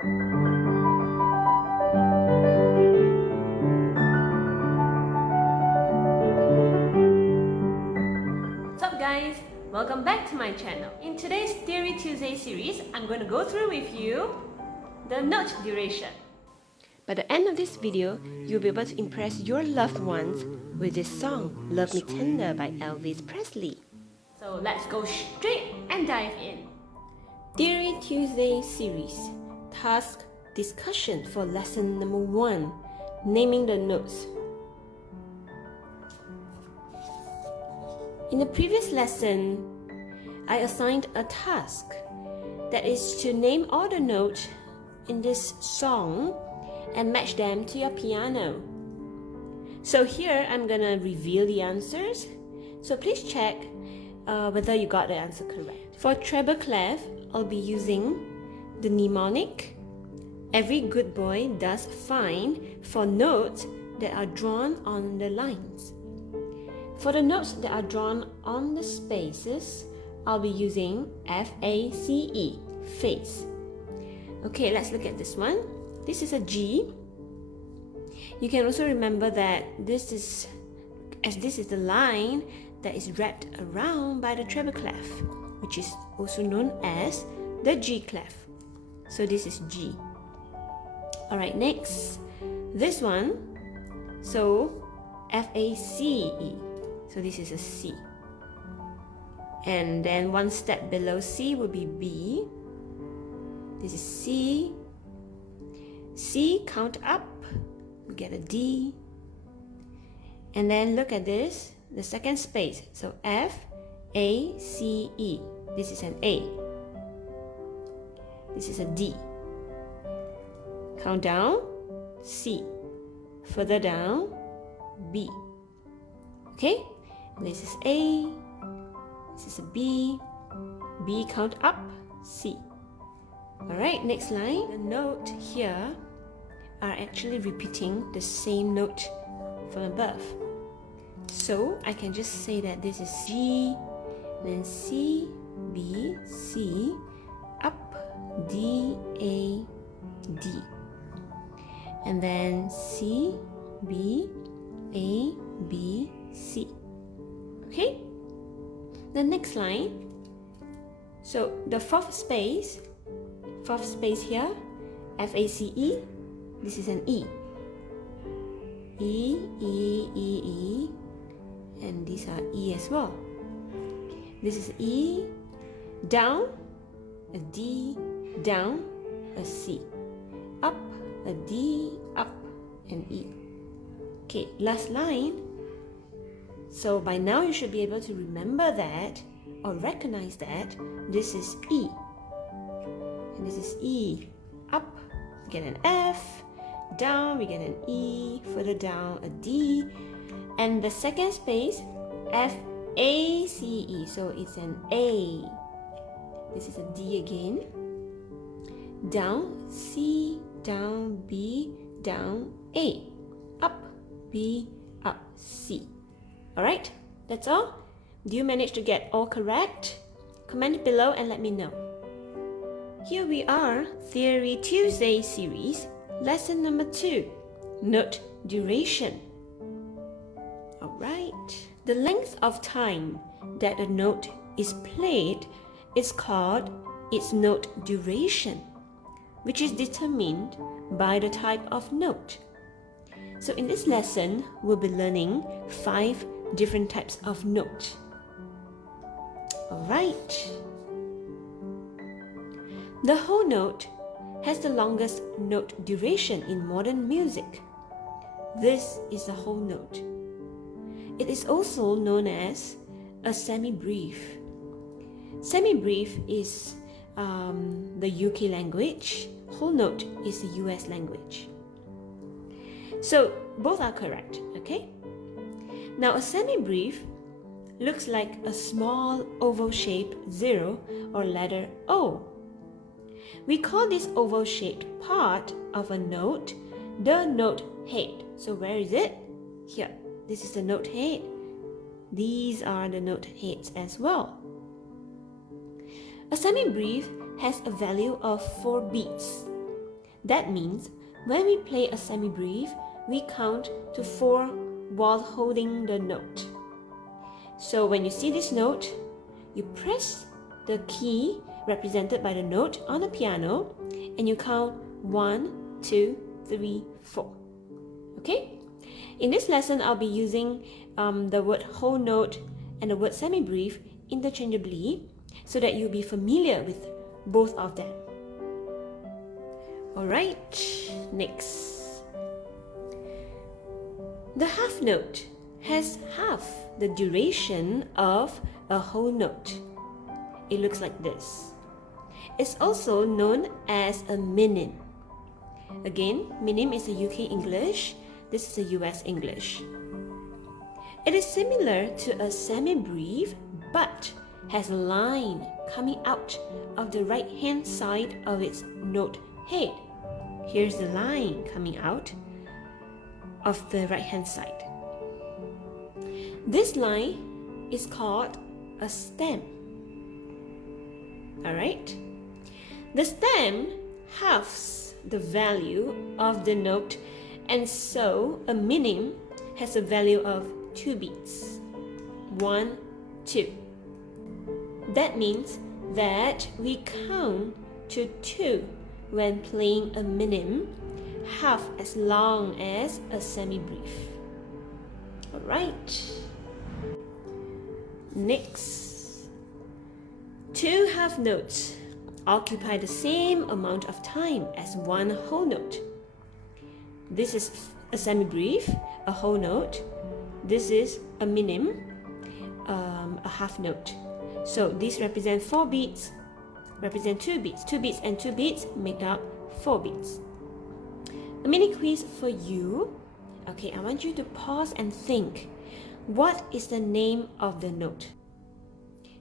What's up guys? Welcome back to my channel. In today's Theory Tuesday series, I'm going to go through with you the note duration. By the end of this video, you'll be able to impress your loved ones with this song, Love Me Tender by Elvis Presley. So let's go straight and dive in. Theory Tuesday series, task discussion for lesson number 1, naming the notes. In the previous lesson, I assigned a task that is to name all the notes in this song and match them to your piano. So here I'm gonna reveal the answers, so please check whether you got the answer correct. For treble clef, I'll be using the mnemonic "Every good boy does fine" for notes that are drawn on the lines. For the notes that are drawn on the spaces, I'll be using FACE, face. Okay, let's look at this one. This is a G. You can also remember that this is the line that is wrapped around by the treble clef, which is also known as the G clef. So this is G. Alright, next, this one, so FACE. So this is a C. And then one step below C will be B. This is C. C, count up, we get a D. And then look at this, the second space. So F, A, C, E. This is an A. This is a D. Count down, C. Further down, B. Okay? This is A, this is a B, B count up, C. Alright, next line. The note here are actually repeating the same note from above. So I can just say that this is G, then C, B, C, up, D, A, D. And then C, B, A, B, C. Okay? The next line, so the fourth space here, FACE, this is an E. E, E, E, E, and these are E as well. This is E, down, a D, down, a C, up, a D, up, and E. Okay, last line. So by now you should be able to remember that or recognize that this is E. And this is E. Up, we get an F. Down, we get an E. Further down, a D. And the second space, FACE. So it's an A. This is a D again. Down, C. Down, B. Down, A. Up, B. Up, C. Alright, that's all. Do you manage to get all correct? Comment below and let me know. Here we are, Theory Tuesday series, lesson number 2, note duration. Alright, the length of time that a note is played is called its note duration, which is determined by the type of note. So in this lesson, we'll be learning 5 different types of note. Alright. The whole note has the longest note duration in modern music. This is the whole note. It is also known as a semi-brief. Semi-brief is the UK language. Whole note is the US language. So both are correct, okay? Now a semi-brief looks like a small oval-shaped 0 or letter O. We call this oval-shaped part of a note the note head. So where is it? Here. This is the note head. These are the note heads as well. A semi-brief has a value of 4 beats. That means when we play a semi-brief, we count to 4 while holding the note. So when you see this note, you press the key represented by the note on the piano and you count 1, 2, 3, 4. Okay? In this lesson, I'll be using the word whole note and the word semi-brief interchangeably so that you'll be familiar with both of them. Alright, next. The half note has half the duration of a whole note. It looks like this. It's also known as a minim. Again, minim is a UK English. This is a US English. It is similar to a semi-brief, but has a line coming out of the right-hand side of its note head. Here's the line coming out of the right-hand side. This line is called a stem. Alright? The stem halves the value of the note, and so a minim has a value of 2 beats. 1, 2. That means that we count to 2 when playing a minim, half as long as a semi-brief. Alright. Next. 2 half notes occupy the same amount of time as 1 whole note. This is a semi-brief, a whole note. This is a minim, a half note. So these represent 4 beats, represent 2 beats. 2 beats and 2 beats make up 4 beats. A mini quiz for you. Okay, I want you to pause and think. What is the name of the note?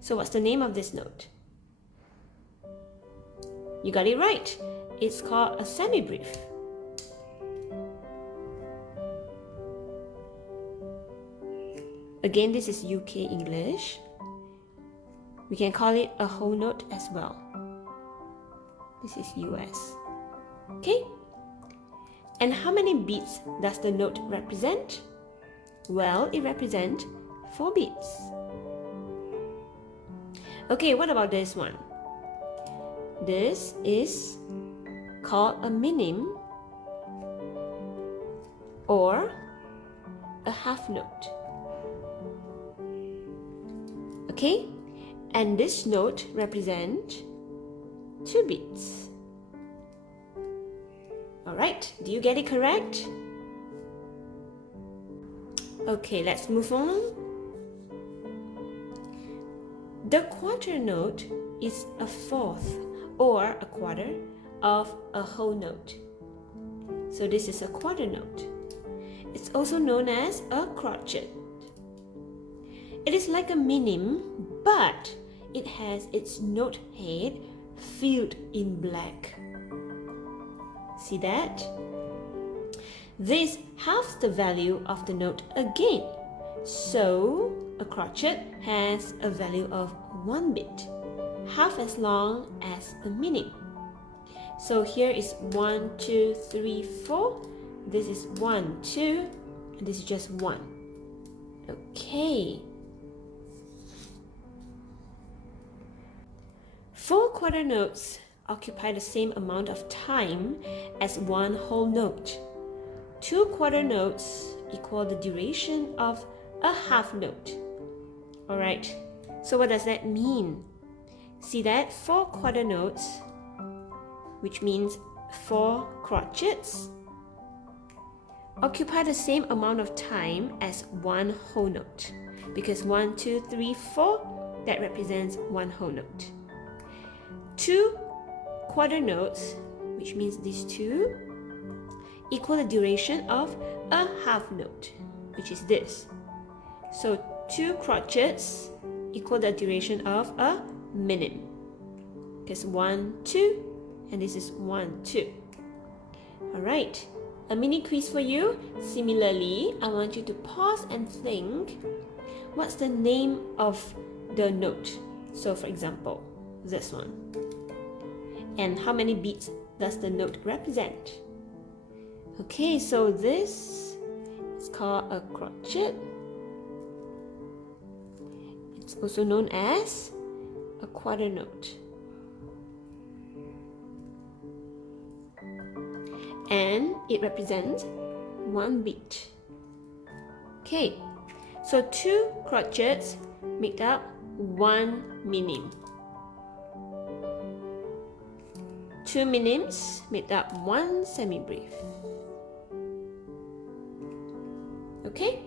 So what's the name of this note? You got it right. It's called a semi-brief. Again, this is UK English. We can call it a whole note as well. This is US. Okay? And how many beats does the note represent? Well, it represents 4 beats. Okay, what about this one? This is called a minim or a half note. Okay? And this note represents 2 beats. Alright, do you get it correct? Okay, let's move on. The quarter note is a fourth or a quarter of a whole note. So this is a quarter note. It's also known as a crotchet. It is like a minim, but it has its note head filled in black. See that? This halves the value of the note again. So a crotchet has a value of 1 bit, half as long as a minim. So here is 1, 2, 3, 4. This is 1, 2, and this is just 1. Okay. 4 quarter notes occupy the same amount of time as 1 whole note. 2 quarter notes equal the duration of a half note. Alright, so what does that mean? See that 4 quarter notes, which means 4 crotchets, occupy the same amount of time as 1 whole note, because 1, 2, 3, 4, that represents 1 whole note. 2 quarter notes, which means these 2, equal the duration of a half note, which is this. So 2 crotchets equal the duration of a minim, because 1, 2, and this is 1, 2. Alright, a mini quiz for you. Similarly, I want you to pause and think, what's the name of the note? So for example, this one. And how many beats does the note represent? Okay, so this is called a crotchet. It's also known as a quarter note. And it represents one beat. Okay, so two crotchets make up one minim. Two minims make up one semi-brief. Okay?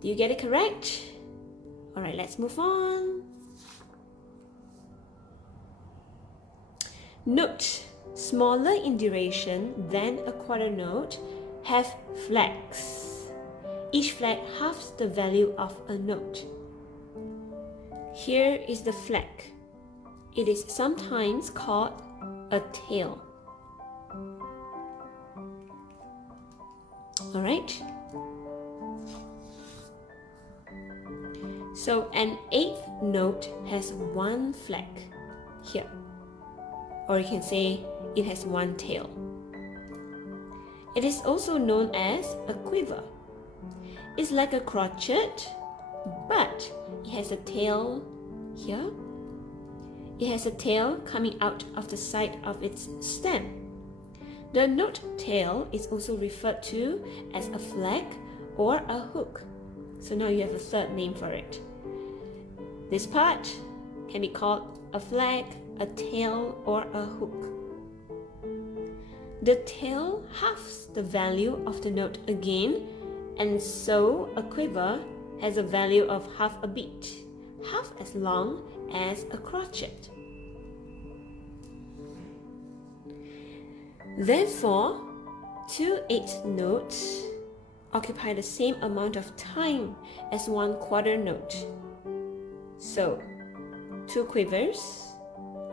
Do you get it correct? Alright, let's move on. Note, smaller in duration than a quarter note, have flags. Each flag halves the value of a note. Here is the flag. It is sometimes called a tail. Alright? So an eighth note has one flag here. Or you can say it has one tail. It is also known as a quiver. It's like a crotchet, but it has a tail here. It has a tail coming out of the side of its stem. The note tail is also referred to as a flag or a hook. So now you have a third name for it. This part can be called a flag, a tail, or a hook. The tail halves the value of the note again, and so a quiver has a value of half a beat, half as long as a crotchet. Therefore, two eighth notes occupy the same amount of time as one quarter note. So, two quivers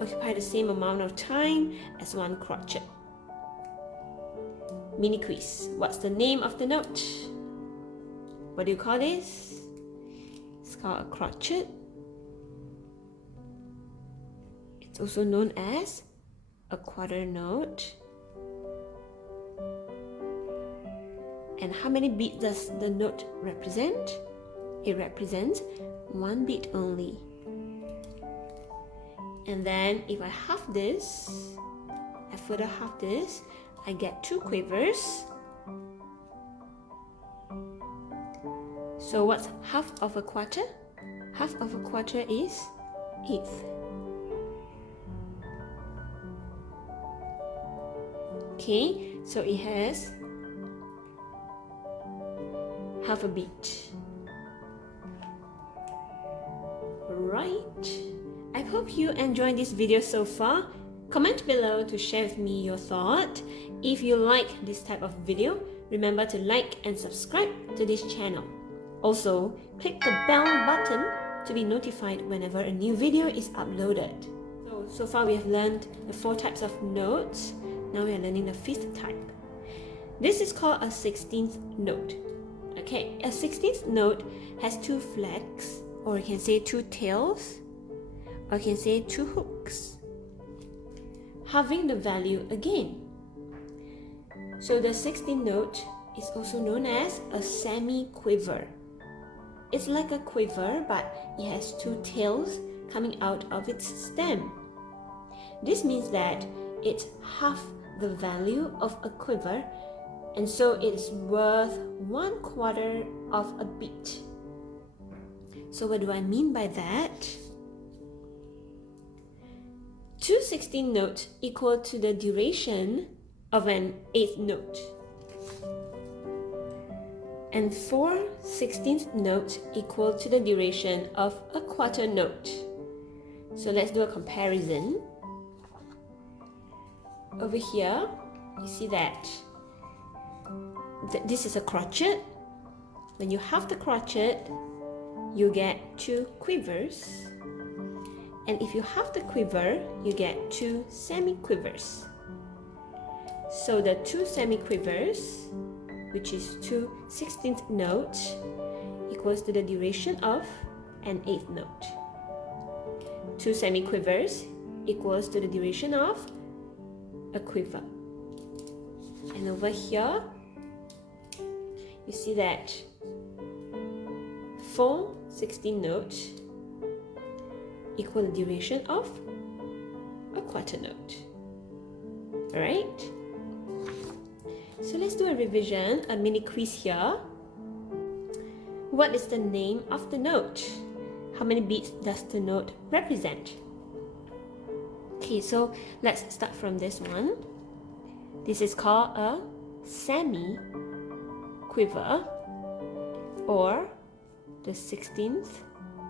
occupy the same amount of time as one crotchet. Mini quiz. What's the name of the note? What do you call this? It's called a crotchet. It's also known as a quarter note. And how many beats does the note represent? It represents one beat only. And then if I half this, I further half this, I get two quivers. So what's half of a quarter? Half of a quarter is eighth. Okay, so it has half a beat. Right. I hope you enjoyed this video so far. Comment below to share with me your thought. If you like this type of video, remember to like and subscribe to this channel. Also, click the bell button to be notified whenever a new video is uploaded. So far we have learned the 4 types of notes. Now we are learning the 5th type. This is called a 16th note. Okay, a 16th note has 2 flags, or you can say 2 tails, or you can say 2 hooks, halving the value again. So the 16th note is also known as a semi-quiver. It's like a quiver, but it has 2 tails coming out of its stem. This means that it's half the value of a quiver, and so it's worth 1/4 of a beat. So what do I mean by that? 2 16th notes equal to the duration of an 8th note, and 4 16th notes equal to the duration of a quarter note. So let's do a comparison. Over here, you see that this is a crotchet. When you halve the crotchet, you get 2 quivers. And if you halve the quiver, you get 2 semi-quivers. So the 2 semi-quivers, which is 2 16th notes, equals to the duration of an 8th note. 2 semi-quivers equals to the duration of a quiver. And over here, you see that 4 16 notes equal the duration of a quarter note. Alright? So let's do a revision, a mini quiz here. What is the name of the note? How many beats does the note represent? Okay, so let's start from this one. This is called a semi-quiver, or the 16th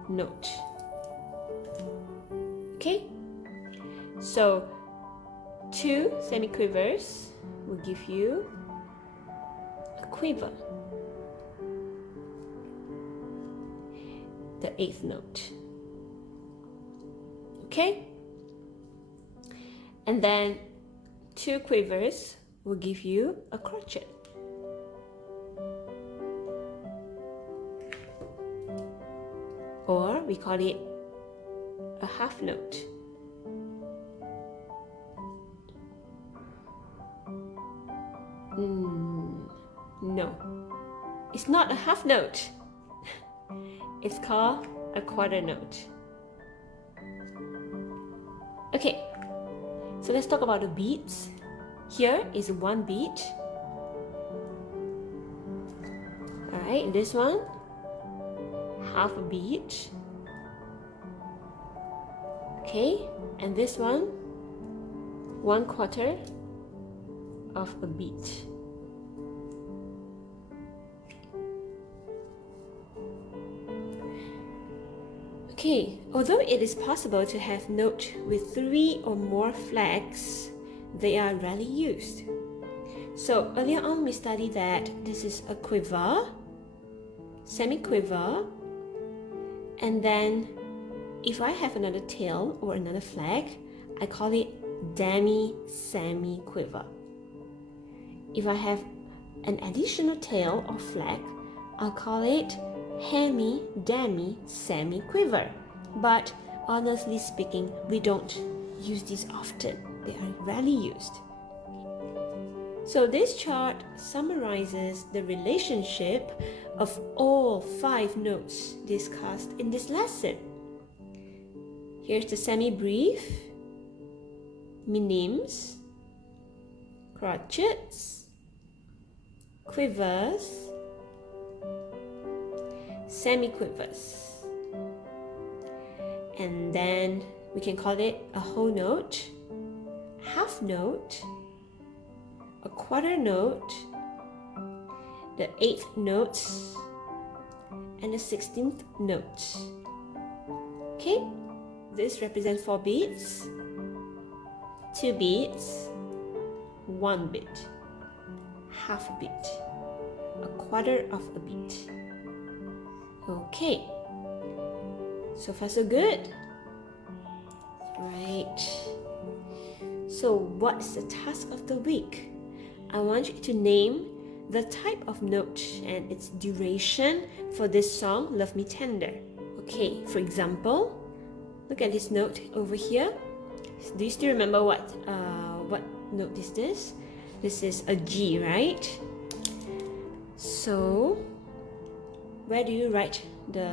note. Okay, so 2 semi-quivers will give you a quiver, the 8th note. Okay, and then 2 quivers will give you a crotchet. Or we call it a half note. No, it's not a half note. It's called a quarter note. Okay, so let's talk about the beats. Here is 1 beat. Alright, this one, half a beat. Okay, and this one, 1/4 of a beat. Okay, although it is possible to have notes with 3 or more flags, they are rarely used. So earlier on we studied that this is a quiver, semi-quiver, and then if I have another tail or another flag, I call it demi-semi-quiver. If I have an additional tail or flag, I'll call it Hemi, Demi, Semi-quiver. But honestly speaking, we don't use these often. They are rarely used. So this chart summarizes the relationship of all 5 notes discussed in this lesson. Here's the semi-brief, minims, crotchets, quivers, semi-quivers, and then we can call it a whole note, half note, a quarter note, the 8th notes, and the 16th note. Okay, this represents 4 beats, 2 beats, 1 beat, half a beat, a quarter of a beat. Okay, so far so good. Right. So what's the task of the week? I want you to name the type of note and its duration for this song, Love Me Tender. Okay, for example, look at this note over here. Do you still remember what note is this? This is a G, right? So where do you write the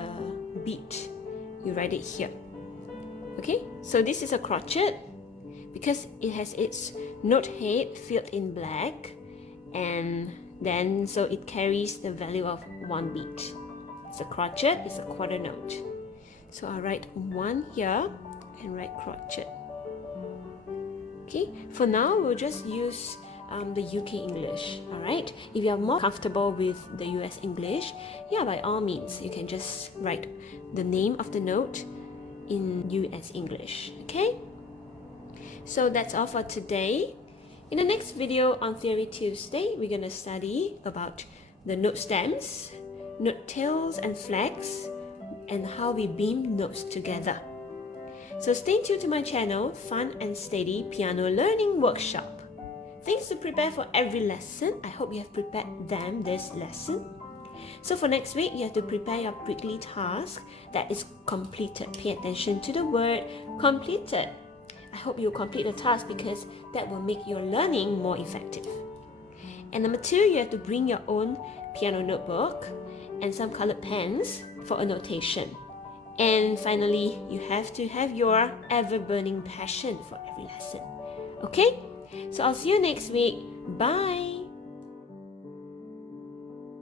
beat? You write it here. Okay, so this is a crotchet because it has its note head filled in black, and then so it carries the value of 1 beat. It's a crotchet, it's a quarter note. So I'll write 1 here and write crotchet. Okay, for now we'll just use the UK English. Alright, if you are more comfortable with the US English, yeah, by all means you can just write the name of the note in US English. Okay, so that's all for today. In the next video on Theory Tuesday, we're going to study about the note stems, note tails and flags, and how we beam notes together. So stay tuned to my channel, Fun and Steady Piano Learning Workshop. Things to prepare for every lesson. I hope you have prepared them this lesson. So for next week, you have to prepare your weekly task that is completed. Pay attention to the word completed. I hope you'll complete the task because that will make your learning more effective. And number 2, you have to bring your own piano notebook and some colored pens for annotation. And finally, you have to have your ever-burning passion for every lesson. Okay? So I'll see you next week. Bye!